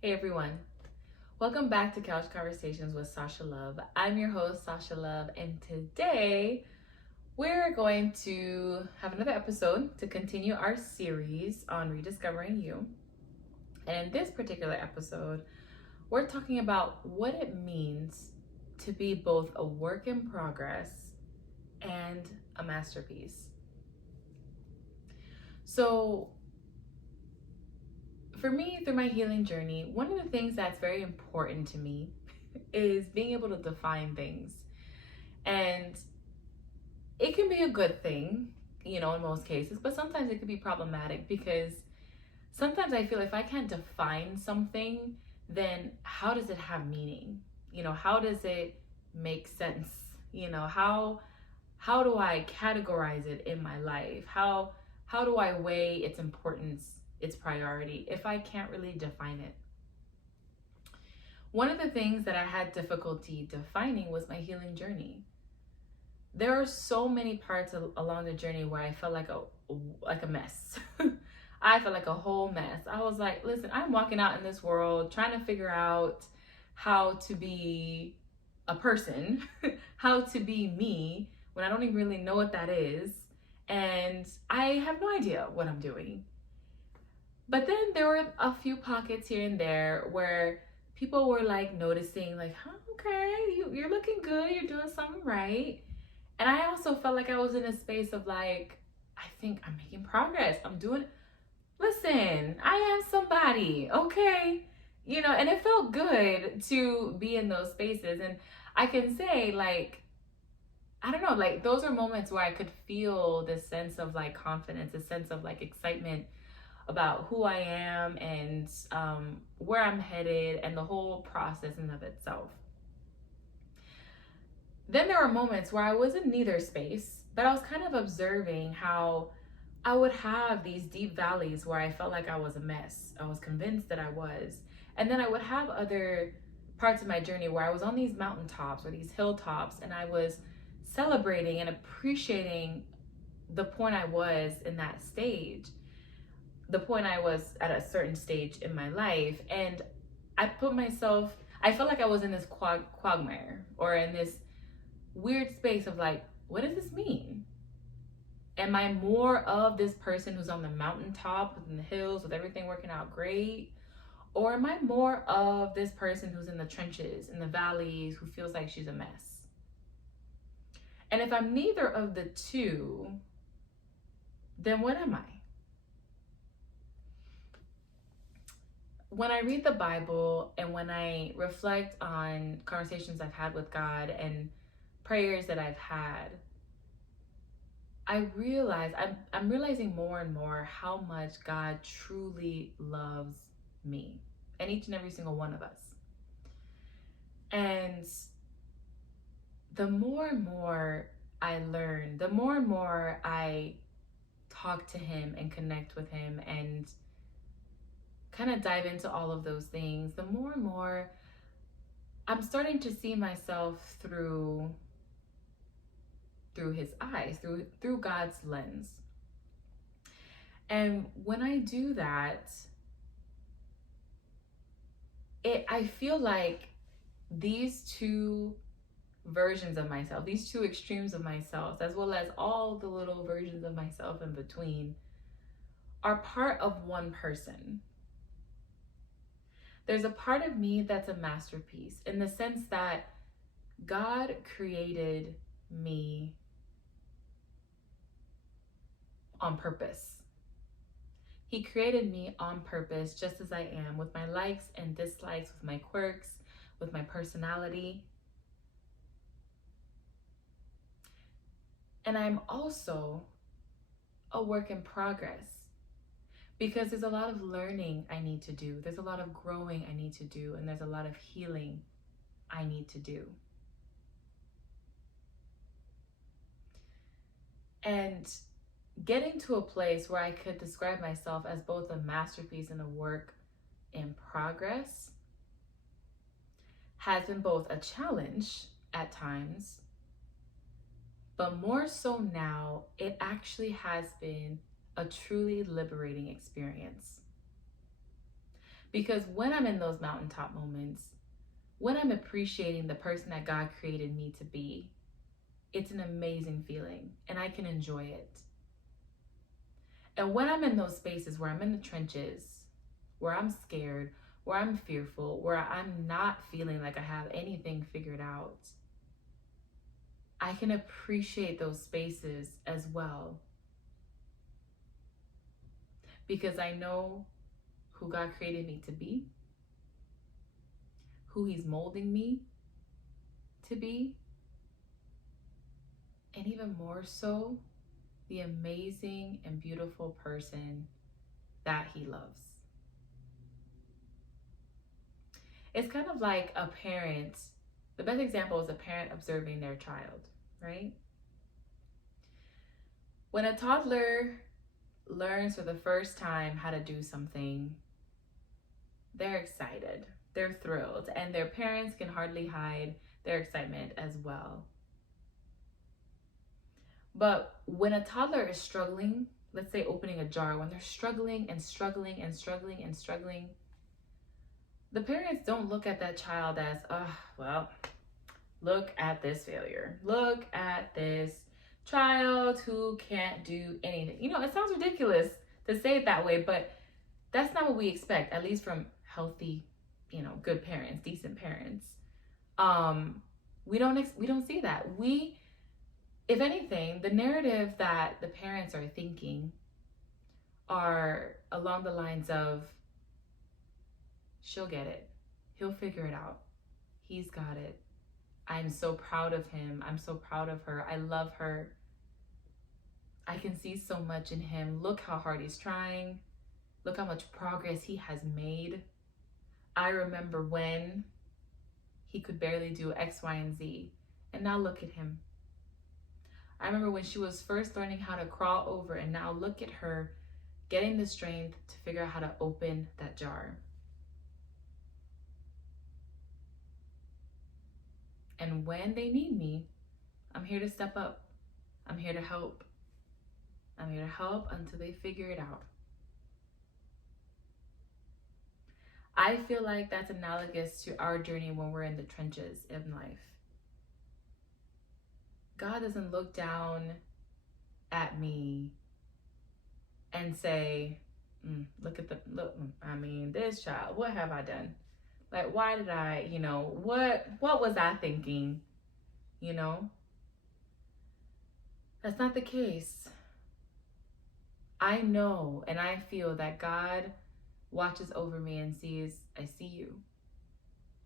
Hey everyone, welcome back to Couch Conversations with Sasha Love. I'm your host, Sasha Love, and today we're going to have another episode to continue our series on rediscovering you. And in this particular episode, we're talking about what it means to be both a work in progress and a masterpiece. So, for me, through my healing journey, one of the things that's very important to me is being able to define things. And it can be a good thing, in most cases, but sometimes it can be problematic because sometimes I feel if I can't define something, then how does it have meaning? How does it make sense? How do I categorize it in my life? How do I weigh its importance, its priority if I can't really define it? One of the things that I had difficulty defining was my healing journey. There are so many parts along the journey where I felt like a mess. I felt like a whole mess. I was like, listen, I'm walking out in this world trying to figure out how to be a person, how to be me when I don't even really know what that is. And I have no idea what I'm doing. But then there were a few pockets here and there where people were like noticing, like, huh, okay, you're looking good, you're doing something right. And I also felt like I was in a space of like, I think I'm making progress. Listen, I am somebody, okay? And it felt good to be in those spaces. And I can say, like, I don't know, like, those are moments where I could feel this sense of like confidence, a sense of like excitement about who I am and where I'm headed and the whole process in of itself. Then there were moments where I was in neither space, but I was kind of observing how I would have these deep valleys where I felt like I was a mess. I was convinced that I was. And then I would have other parts of my journey where I was on these mountaintops or these hilltops and I was celebrating and appreciating the point I was in that stage, the point I was at a certain stage in my life. And I felt like I was in this quagmire or in this weird space of like, what does this mean? Am I more of this person who's on the mountaintop in the hills with everything working out great? Or am I more of this person who's in the trenches, in the valleys, who feels like she's a mess? And if I'm neither of the two, then what am I? When I read the Bible and when I reflect on conversations I've had with God and prayers that I've had, I'm realizing more and more how much God truly loves me and each and every single one of us. And the more and more I learn, the more and more I talk to him and connect with him and kind of dive into all of those things, the more and more I'm starting to see myself through his eyes, through God's lens. And when I do that, I feel like these two versions of myself, these two extremes of myself, as well as all the little versions of myself in between, are part of one person. There's a part of me that's a masterpiece in the sense that God created me on purpose. He created me on purpose just as I am, with my likes and dislikes, with my quirks, with my personality. And I'm also a work in progress because there's a lot of learning I need to do. There's a lot of growing I need to do, and there's a lot of healing I need to do. And getting to a place where I could describe myself as both a masterpiece and a work in progress has been both a challenge at times, but more so now, it actually has been a truly liberating experience. Because when I'm in those mountaintop moments, when I'm appreciating the person that God created me to be, it's an amazing feeling and I can enjoy it. And when I'm in those spaces where I'm in the trenches, where I'm scared, where I'm fearful, where I'm not feeling like I have anything figured out, I can appreciate those spaces as well. Because I know who God created me to be, who He's molding me to be, and even more so, the amazing and beautiful person that He loves. It's kind of like a parent. The best example is a parent observing their child, right? When a toddler learns for the first time how to do something, they're excited, they're thrilled, and their parents can hardly hide their excitement as well. But when a toddler is struggling, let's say opening a jar, when they're struggling and struggling and struggling and struggling, the parents don't look at that child as, oh, well, look at this failure. Look at this child who can't do anything. You know, it sounds ridiculous to say it that way, but that's not what we expect, at least from healthy, good parents, decent parents. We don't see that. If anything, the narrative that the parents are thinking are along the lines of, she'll get it. He'll figure it out. He's got it. I'm so proud of him. I'm so proud of her. I love her. I can see so much in him. Look how hard he's trying. Look how much progress he has made. I remember when he could barely do X, Y, and Z. And now look at him. I remember when she was first learning how to crawl over, and now look at her getting the strength to figure out how to open that jar. And when they need me, I'm here to step up. I'm here to help. I'm here to help until they figure it out. I feel like that's analogous to our journey when we're in the trenches in life. God doesn't look down at me and say, look, this child, what have I done? Like, why did I, what was I thinking? That's not the case. I know and I feel that God watches over me and sees, I see you.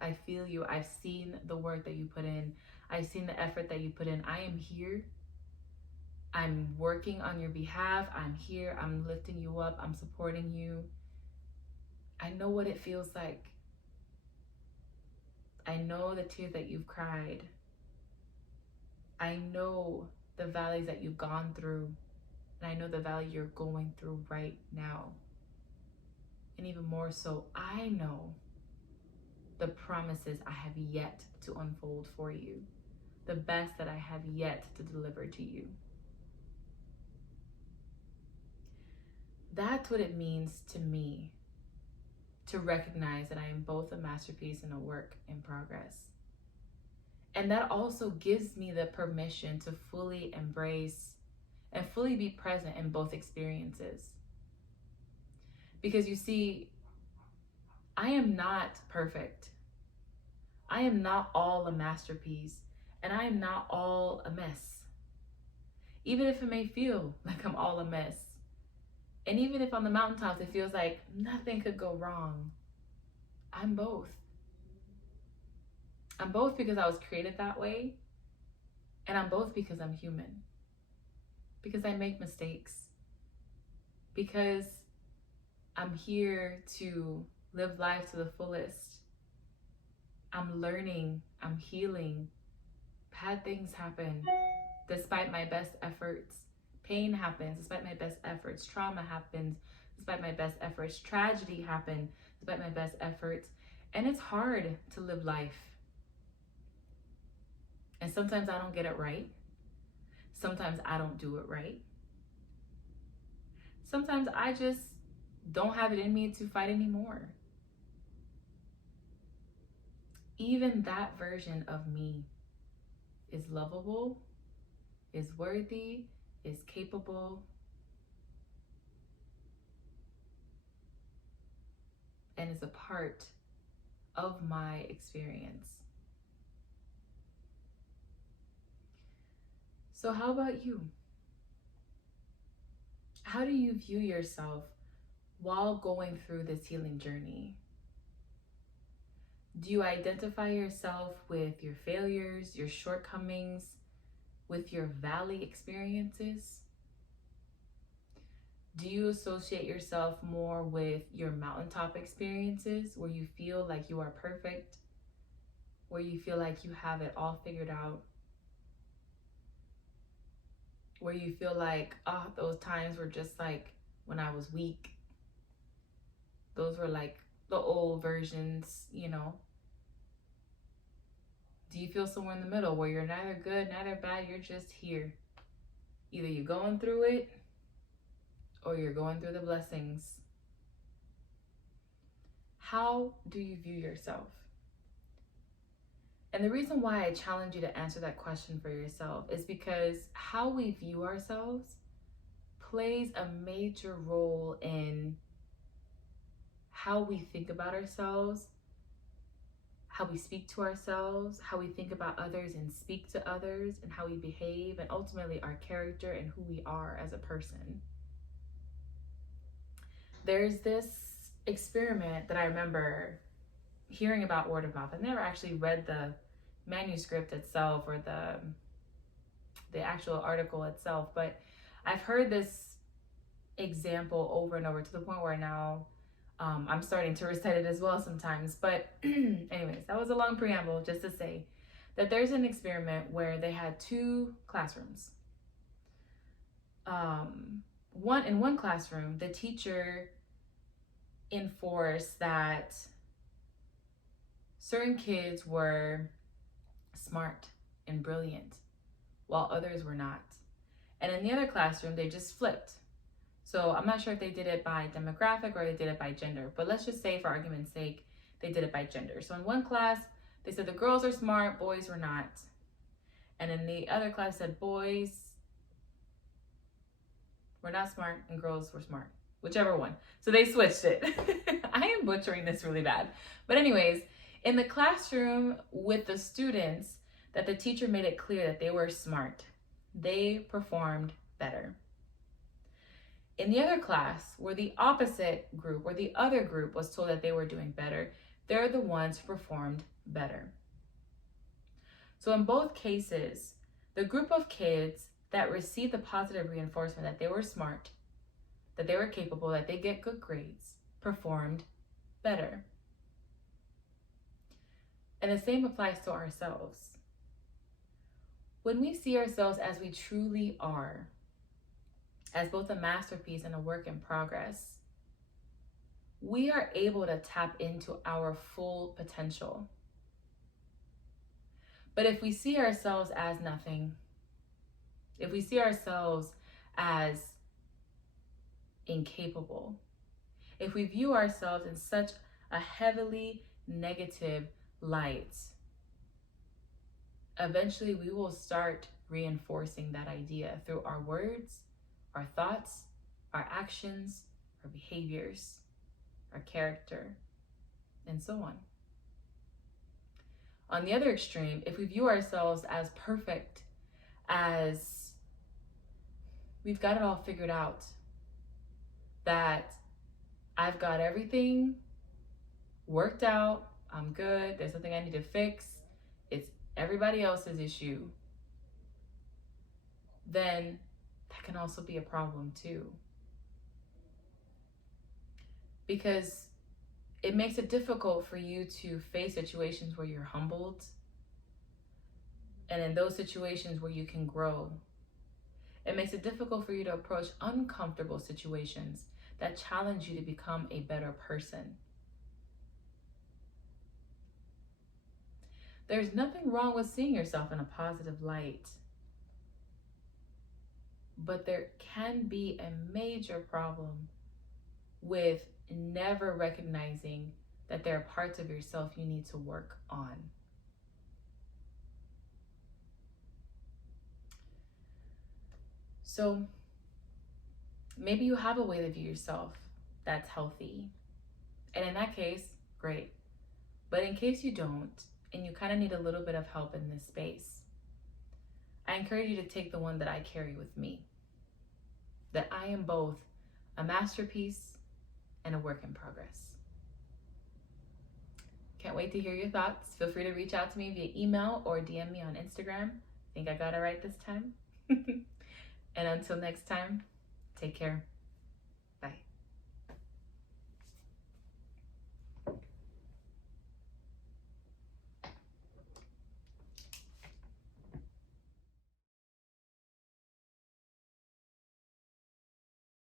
I feel you. I've seen the work that you put in. I've seen the effort that you put in. I am here. I'm working on your behalf. I'm here. I'm lifting you up. I'm supporting you. I know what it feels like. I know the tears that you've cried. I know the valleys that you've gone through. And I know the valley you're going through right now. And even more so, I know the promises I have yet to unfold for you. The best that I have yet to deliver to you. That's what it means to me to recognize that I am both a masterpiece and a work in progress. And that also gives me the permission to fully embrace and fully be present in both experiences. Because you see, I am not perfect. I am not all a masterpiece, and I am not all a mess. Even if it may feel like I'm all a mess. And even if on the mountaintops it feels like nothing could go wrong, I'm both. I'm both because I was created that way, and I'm both because I'm human. Because I make mistakes. Because I'm here to live life to the fullest. I'm learning, I'm healing. Bad things happen despite my best efforts. Pain happens despite my best efforts. Trauma happens despite my best efforts. Tragedy happens despite my best efforts. And it's hard to live life. And sometimes I don't get it right. Sometimes I don't do it right. Sometimes I just don't have it in me to fight anymore. even that version of me is lovable, is worthy, is capable, and is a part of my experience. So, how about you? How do you view yourself while going through this healing journey? Do you identify yourself with your failures, your shortcomings, with your valley experiences? Do you associate yourself more with your mountaintop experiences where you feel like you are perfect, where you feel like you have it all figured out, where you feel like, oh, those times were just like when I was weak? Those were like the old versions, you know? Do you feel somewhere in the middle where you're neither good, neither bad, you're just here? Either you're going through it or you're going through the blessings. How do you view yourself? And the reason why I challenge you to answer that question for yourself is because how we view ourselves plays a major role in how we think about ourselves, how we speak to ourselves, how we think about others and speak to others, and how we behave, and ultimately our character and who we are as a person. There's this experiment that I remember hearing about word of mouth. I never actually read the manuscript itself or the actual article itself, but I've heard this example over and over to the point where now I'm starting to recite it as well sometimes. But anyways, that was a long preamble just to say that there's an experiment where they had two classrooms. In one classroom, the teacher enforced that certain kids were smart and brilliant while others were not. And in the other classroom, they just flipped. So I'm not sure if they did it by demographic or they did it by gender, but let's just say for argument's sake, they did it by gender. So in one class, they said the girls are smart, boys were not. And in the other class said boys were not smart and girls were smart, whichever one. So they switched it. I am butchering this really bad. But anyways, in the classroom with the students, that the teacher made it clear that they were smart, they performed better. In the other class, where the opposite group, or the other group was told that they were doing better, they're the ones who performed better. So in both cases, the group of kids that received the positive reinforcement that they were smart, that they were capable, that they get good grades, performed better. And the same applies to ourselves. When we see ourselves as we truly are, as both a masterpiece and a work in progress, we are able to tap into our full potential. But if we see ourselves as nothing, if we see ourselves as incapable, if we view ourselves in such a heavily negative light, eventually we will start reinforcing that idea through our words, our thoughts, our actions, our behaviors, our character, and so on. On the other extreme, if we view ourselves as perfect, as we've got it all figured out, that I've got everything worked out, I'm good, there's nothing I need to fix, it's everybody else's issue, then that can also be a problem too. Because it makes it difficult for you to face situations where you're humbled, and in those situations where you can grow. It makes it difficult for you to approach uncomfortable situations that challenge you to become a better person. There's nothing wrong with seeing yourself in a positive light, but there can be a major problem with never recognizing that there are parts of yourself you need to work on. So maybe you have a way to view yourself that's healthy. And in that case, great. But in case you don't, and you kind of need a little bit of help in this space, I encourage you to take the one that I carry with me. That I am both a masterpiece and a work in progress. Can't wait to hear your thoughts. Feel free to reach out to me via email or DM me on Instagram. I think I got it right this time. And until next time, take care.